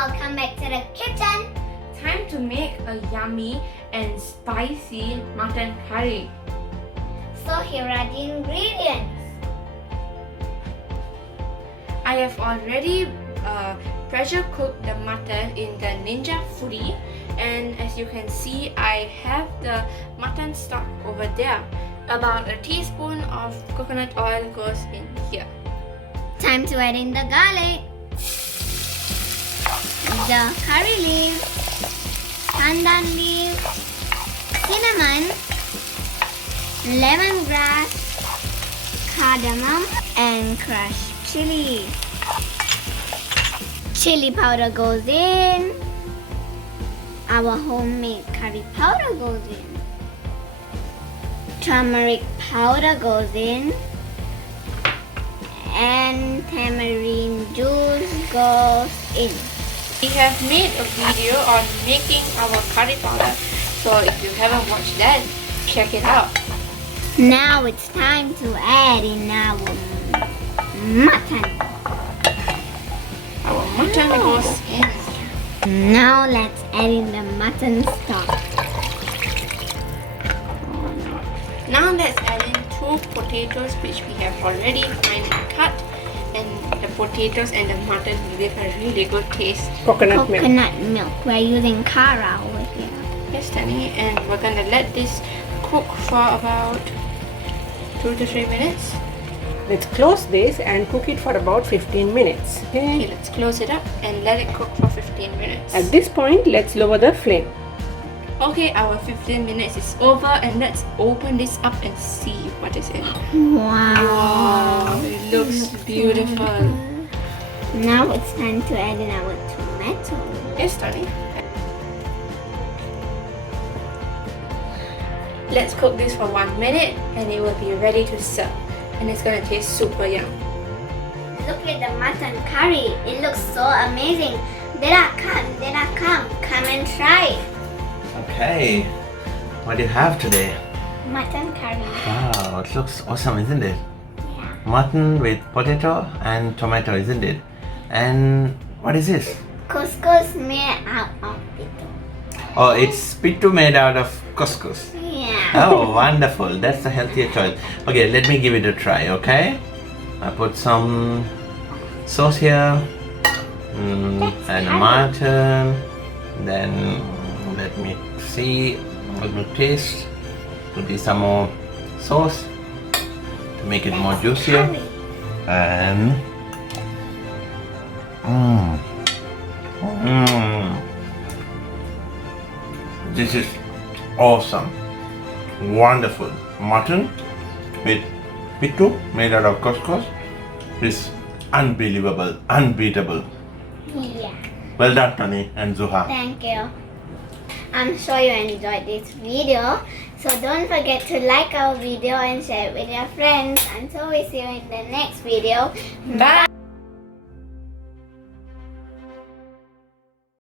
welcome back to the kitchen. Time to make a yummy and spicy mutton curry. So here are the ingredients. I have already pressure cooked the mutton in the Ninja Foodie, and as you can see, I have the mutton stock over there. About a teaspoon of coconut oil goes in here. Time to add in the garlic, the curry leaves, pandan leaves, cinnamon, lemongrass, cardamom, and crushed chili. Chili powder goes in. Our homemade curry powder goes in. Turmeric powder goes in. And tamarind juice goes in. We have made a video on making our curry powder, so if you haven't watched that, check it out. Now it's time to add in our mutton. Our mutton goes in. Now let's add in the mutton stock. Now let's add in 2 potatoes which we have already finely cut, and the potatoes and the mutton will give a really good taste. Coconut milk. We're using Kara over here. Yes, Tani, and we're gonna let this cook for about 2 to 3 minutes. Let's close this and cook it for about 15 minutes. Okay, let's close it up and let it cook for 15 minutes. At this point, let's lower the flame. Okay, our 15 minutes is over, and let's open this up and see what is in. Wow. Wow, it looks beautiful. Now it's time to add in our tomato. Yes, Tani. Let's cook this for 1 minute and it will be ready to serve. And it's gonna taste super yum. Look at the mutton curry. It looks so amazing. Dada, come and try. Okay, what do you have today? Mutton curry. Wow, it looks awesome, isn't it? Yeah. Mutton with potato and tomato, isn't it? And what is this? Couscous made out of potato. Oh, it's pitu made out of couscous. Yeah. Oh, wonderful. That's a healthier choice. Okay, let me give it a try, okay? I put some sauce here. And mutton. Then let me see. Let me taste. Put in some more sauce to make it more juicier. Curry. And this is awesome. Wonderful. Mutton with pitu made out of couscous is unbelievable, unbeatable. Yeah. Well done, Tani and Zuha. Thank you. I'm sure you enjoyed this video. So don't forget to like our video and share it with your friends. Until we see you in the next video. Bye!